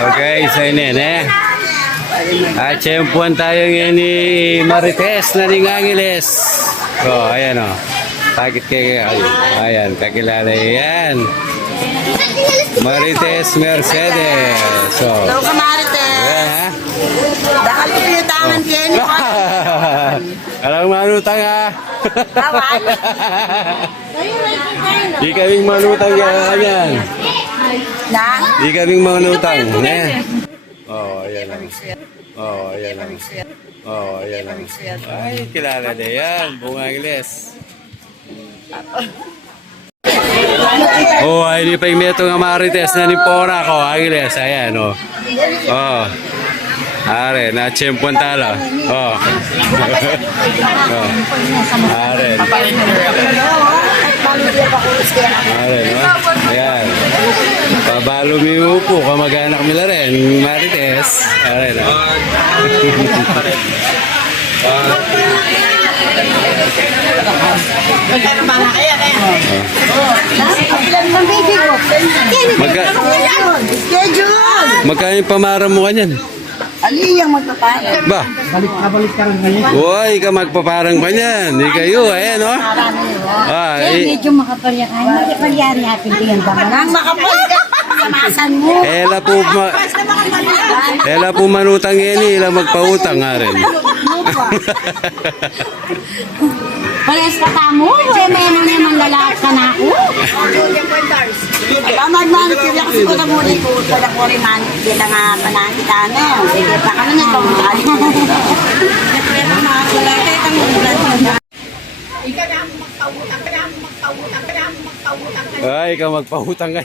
Okay, sa inene. At tiyempuan tayo ngayon ni Marites na Ningangiles. Oh, ayan o. Bakit kayo? Ayan, kakilala yan. Marites Mercedes. So, hello ka Marites. ayan ha. Dakal ko pinutangan Kenny. Alang manutang ha. Kawan. Di kaming manutang yan. Na? Di kaming manutang. Oh, ayan lang. Oh, ayan lang. Oh, ayan lang. Ay, kilala na yan. Bunga Ingles. Oh, ay di pa yung meto nga Marites na nimpona ko. Ingles, ayan oh. Oh. Are, na-champion talo. Oh. Oh. Are. Are, no? Ayan. Pabalo mi upo, kamag-anak nila rin. Marites. Are, no? Magkano yung pamara mo kanyan? Aliyang magpaparang. Ba? Balik ka rin kanyan. Uy, ka magpaparang kanyan. Hindi kayo, ayan o. Medyo makapalyari. Ay, makapalyari atin yan ba? Nang makapagka. Namasan mo. Ela po manutang yan, ila magpautang nga rin. Pares ka tamo, meron naman lalaki ka na ako. Pamagmano sila kasi ko na muli ko. Sada ko rin man. Kita nga panakita na. Sige pa kami nito. Nakwela mga kulay. Kaya kami ulan. Ay, ka magpautang ka.